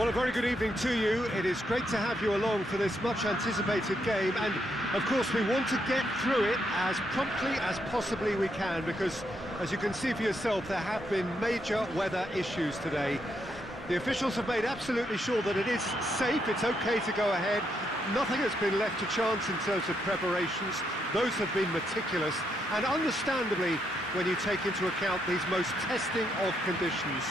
Well, a very good evening to you. It is great to have you along for this much-anticipated game, and of course we want to get through it as promptly as possibly we can, because as you can see for yourself, there have been major weather issues today. The officials have made absolutely sure that it is safe, it's okay to go ahead. Nothing has been left to chance in terms of preparations. Those have been meticulous, and understandably, when you take into account these most testing of conditions,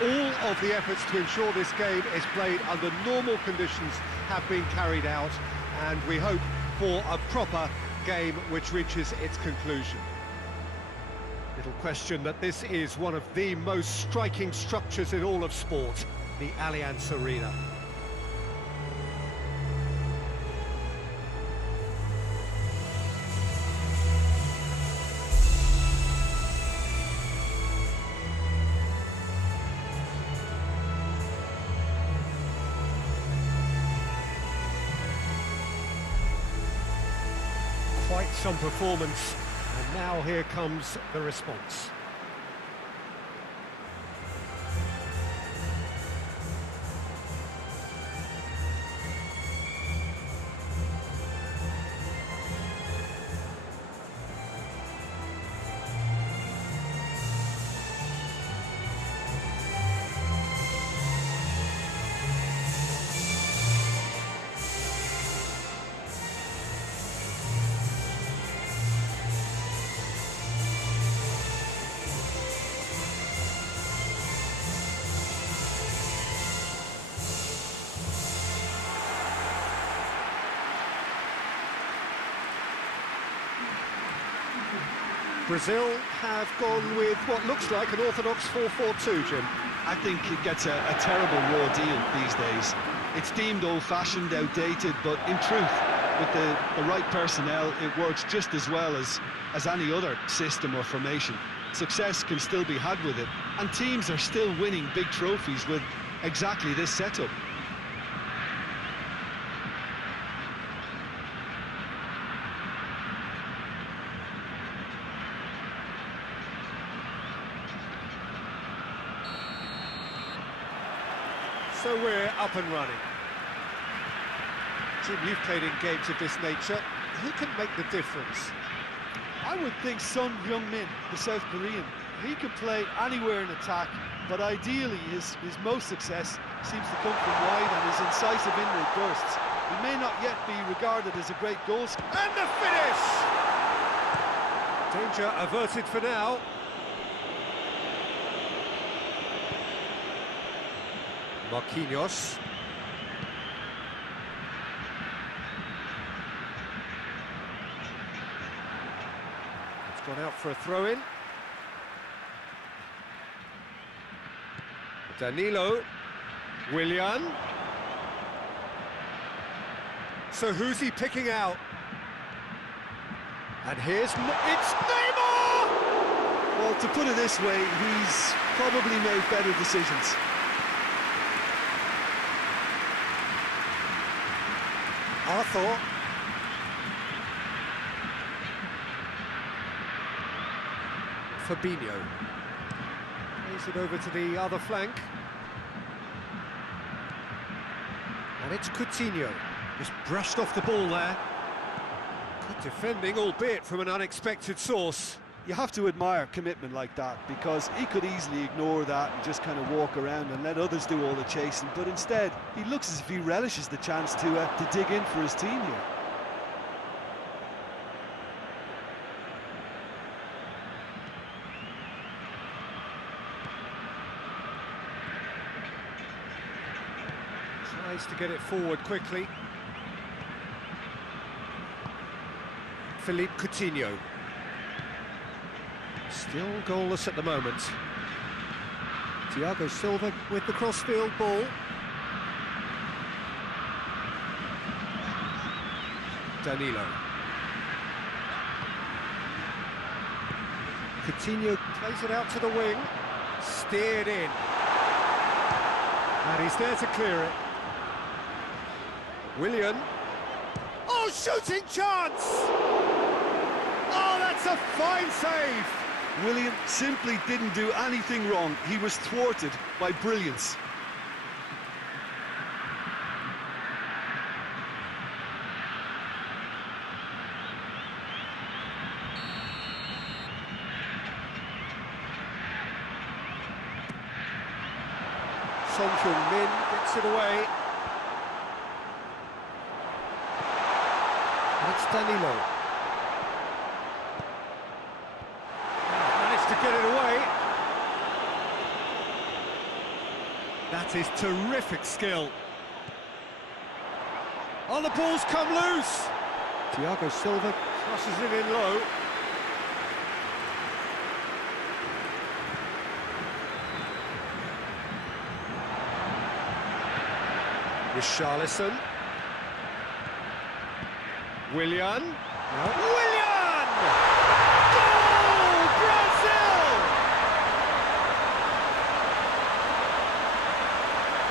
all of the efforts to ensure this game is played under normal conditions have been carried out, and we hope for a proper game which reaches its conclusion. Little question that this is one of the most striking structures in all of sport, the Allianz Arena. Quite some performance, and now here comes the response. Brazil have gone with what looks like an orthodox 4-4-2, Jim. I think it gets a terrible raw deal these days. It's deemed old-fashioned, outdated, but in truth, with the right personnel, it works just as well as any other system or formation. Success can still be had with it, and teams are still winning big trophies with exactly this setup. So we're up and running. Jim, you've played in games of this nature. Who can make the difference? I would think Son Heung-min, the South Korean. He could play anywhere in attack, but ideally his most success seems to come from wide and his incisive inward bursts. He may not yet be regarded as a great goal scorer. And the finish! Danger averted for now. Marquinhos. It's gone out for a throw-in. Danilo. Willian. So who's he picking out? And here's... it's Neymar! Well, to put it this way, he's probably made better decisions. Arthur. Fabinho. Plays it over to the other flank. And it's Coutinho. Just brushed off the ball there. Good defending, albeit from an unexpected source. You have to admire commitment like that, because he could easily ignore that and just kind of walk around and let others do all the chasing, but instead he looks as if he relishes the chance to dig in for his team here. Tries to get it forward quickly. Philippe Coutinho. Still goalless at the moment. Thiago Silva with the crossfield ball. Danilo. Coutinho plays it out to the wing. Steered in. And he's there to clear it. Willian. Oh, shooting chance! Oh, that's a fine save! Willian simply didn't do anything wrong. He was thwarted by brilliance. Son Heung-min gets it away. And it's Danilo. Managed to get it away. That is terrific skill. Oh, the ball's come loose. Thiago Silva crosses it in low. Richarlison. Willian. No. Willian! Goal! Brazil!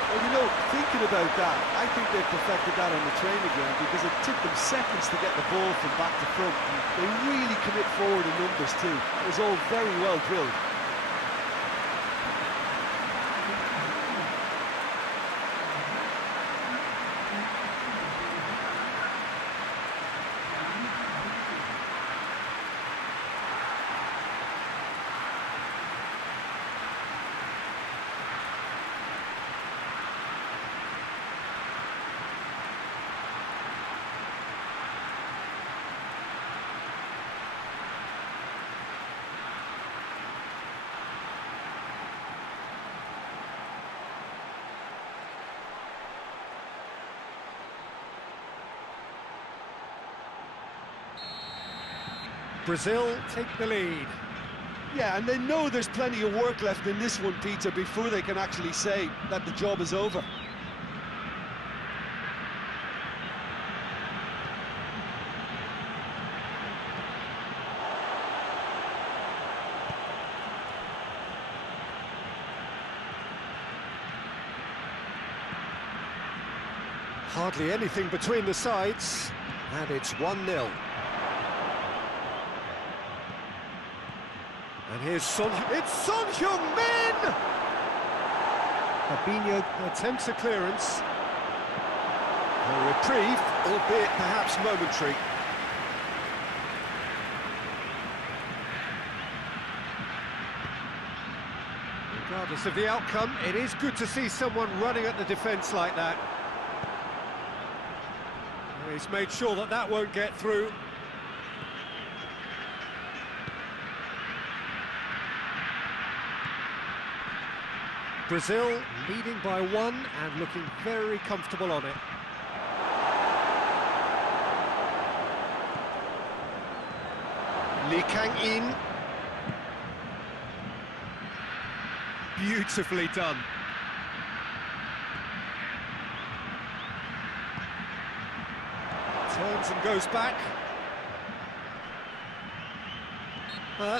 Well, you know, thinking about that, I think they've perfected that on the training ground because it took them seconds to get the ball from back to front. They really commit forward in numbers too. It was all very well drilled. Brazil take the lead. Yeah, and they know there's plenty of work left in this one, Peter, before they can actually say that the job is over. Hardly anything between the sides, and it's 1-0. And here's it's Son Heung-min! Fabinho attempts a clearance. A reprieve, albeit perhaps momentary. Regardless of the outcome, it is good to see someone running at the defence like that. He's made sure that that won't get through. Brazil leading by 1 and looking very comfortable on it. Lee Kang-in. Beautifully done. Turns and goes back.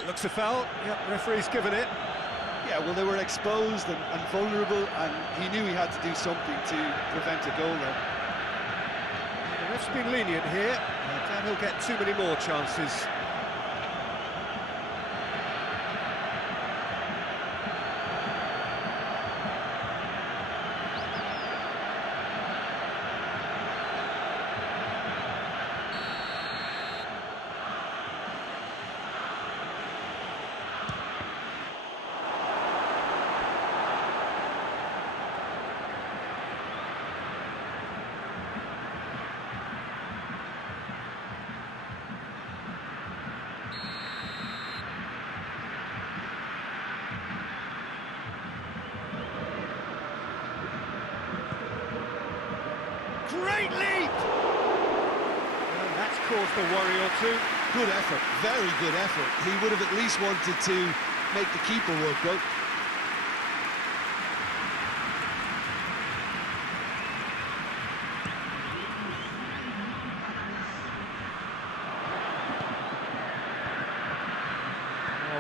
Looks a foul. Yep, referee's given it. Yeah, well, they were exposed and vulnerable, and he knew he had to do something to prevent a goal there. The ref's been lenient here. I doubt he'll get too many more chances. Great leap! And that's caused a worry or two. Good effort, very good effort. He would have at least wanted to make the keeper work, though.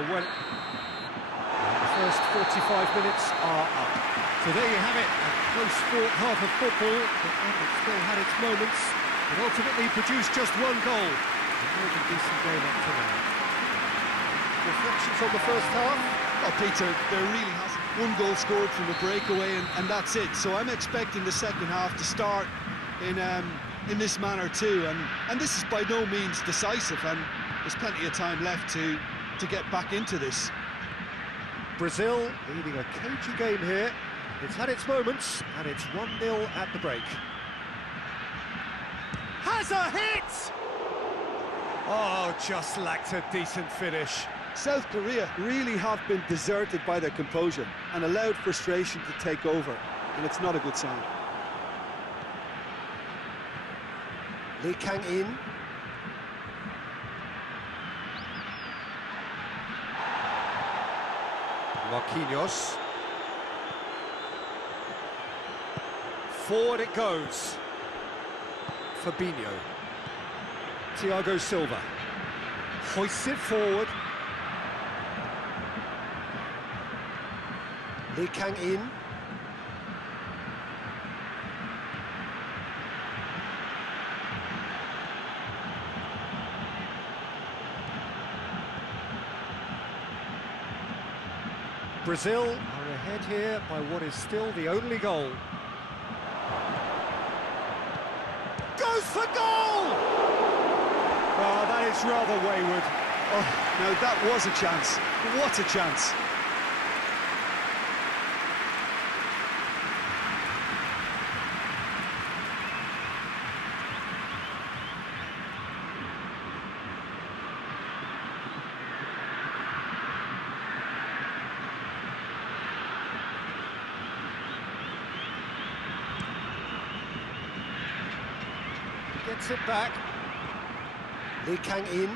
Well, the first 45 minutes are up. So there you have it, a close-fought half of football, but it still had its moments. It ultimately produced just 1 goal. A more than decent game up to now. Reflections on the first half? Oh, Peter, there really hasn't. 1 goal scored from a breakaway, and that's it. So I'm expecting the second half to start in this manner too. And this is by no means decisive, and there's plenty of time left to get back into this. Brazil leading a cagey game here. It's had its moments, and it's 1-0 at the break. Has a hit! Oh, just lacked a decent finish. South Korea really have been deserted by their composure and allowed frustration to take over, and it's not a good sign. Lee Kang-in. Marquinhos. Forward it goes. Fabinho. Thiago Silva. Hoists it forward. Lee Kang-in. Brazil are ahead here by what is still the only goal. Goes for goal! Oh, that is rather wayward. Oh, now that was a chance. What a chance. Gets it back. Lee Kang-in.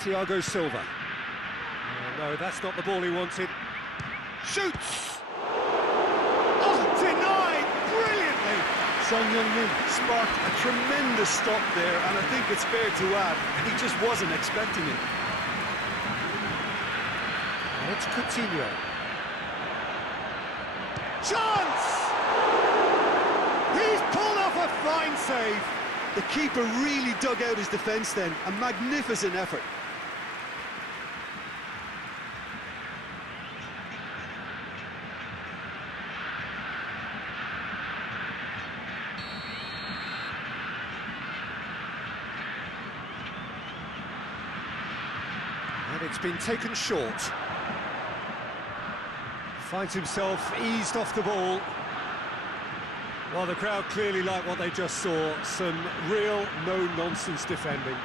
Thiago Silva. Oh, no, that's not the ball he wanted. Shoots! Oh, denied brilliantly! Son Heung-min sparked a tremendous stop there, and I think it's fair to add, he just wasn't expecting it. And it's Coutinho. Chance! He's pulled off a fine save. The keeper really dug out his defence then, a magnificent effort. And it's been taken short. Finds himself eased off the ball. Well, the crowd clearly like what they just saw. Some real no-nonsense defending.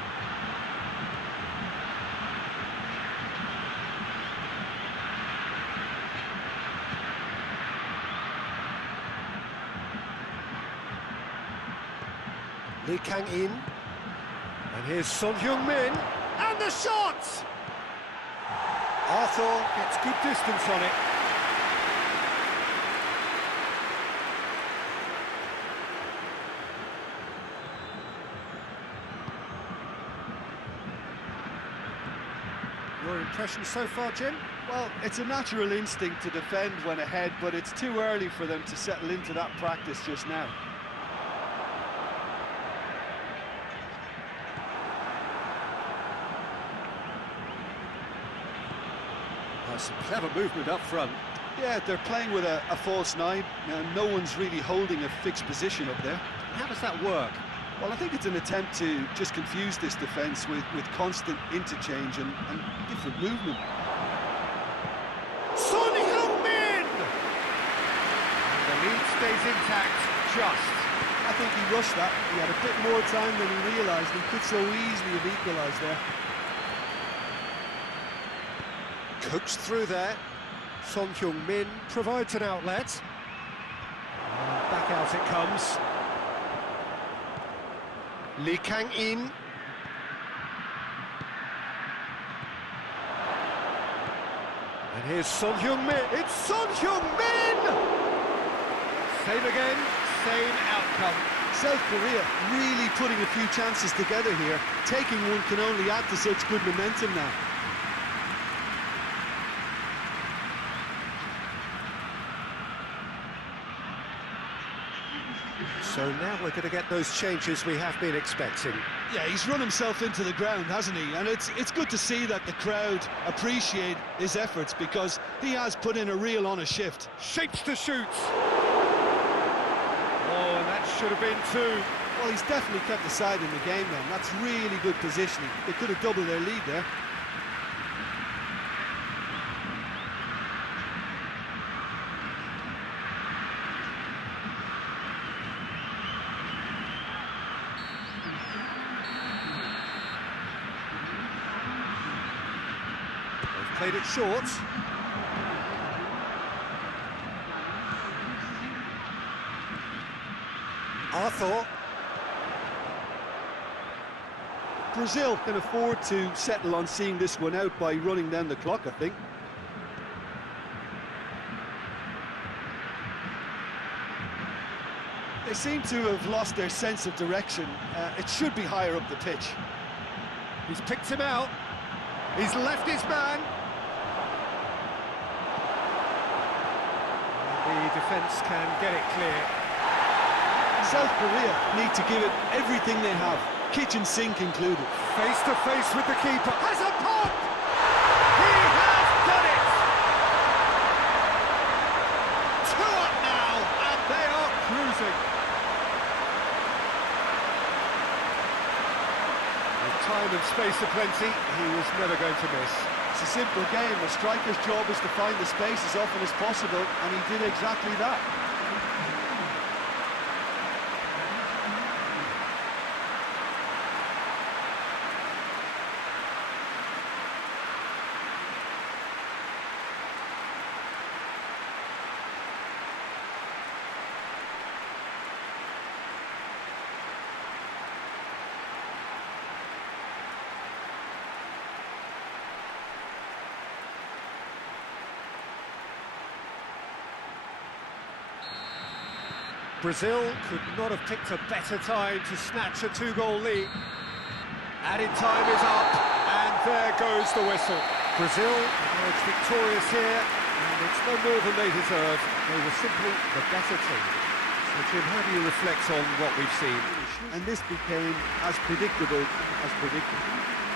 Lee Kang-in. And here's Son Heung-min. And the shot! Arthur gets good distance on it. Your impression so far, Jim? Well, it's a natural instinct to defend when ahead, but it's too early for them to settle into that practice just now. Some clever movement up front. Yeah, they're playing with a false nine. No one's really holding a fixed position up there. How does that work? Well, I think it's an attempt to just confuse this defence with constant interchange and different movement. Son Heung-min! And the lead stays intact, just. I think he rushed that. He had a bit more time than he realised. He could so easily have equalised there. Coaxed through there. Son Heung-min provides an outlet. And back out it comes. Lee Kang-in. And here's Son Heung-min. It's Son Heung-min! Same again, same outcome. South Korea really putting a few chances together here. Taking one can only add to such good momentum now. So now we're going to get those changes we have been expecting. Yeah, he's run himself into the ground, hasn't he? And it's good to see that the crowd appreciate his efforts, because he has put in a real honest shift. Shapes to shoot. Oh, and that should have been two. Well, he's definitely kept the side in the game then. That's really good positioning. They could have doubled their lead there. They've played it short. Arthur. Brazil can afford to settle on seeing this one out by running down the clock, I think. They seem to have lost their sense of direction. It should be higher up the pitch. He's picked him out. He's left his man. The defence can get it clear. South Korea need to give it everything they have, kitchen sink included. Face to face with the keeper. Has a pop! He has done it! 2 up now, and they are cruising. With time and space aplenty, he was never going to miss. It's a simple game. The striker's job is to find the space as often as possible, and he did exactly that. Brazil could not have picked a better time to snatch a 2-goal lead. Added time is up, and there goes the whistle. Brazil emerged victorious here, and it's no more than they deserve. They were simply the better team. So, Jim, how do you reflect on what we've seen? And this became as predictable as predictable.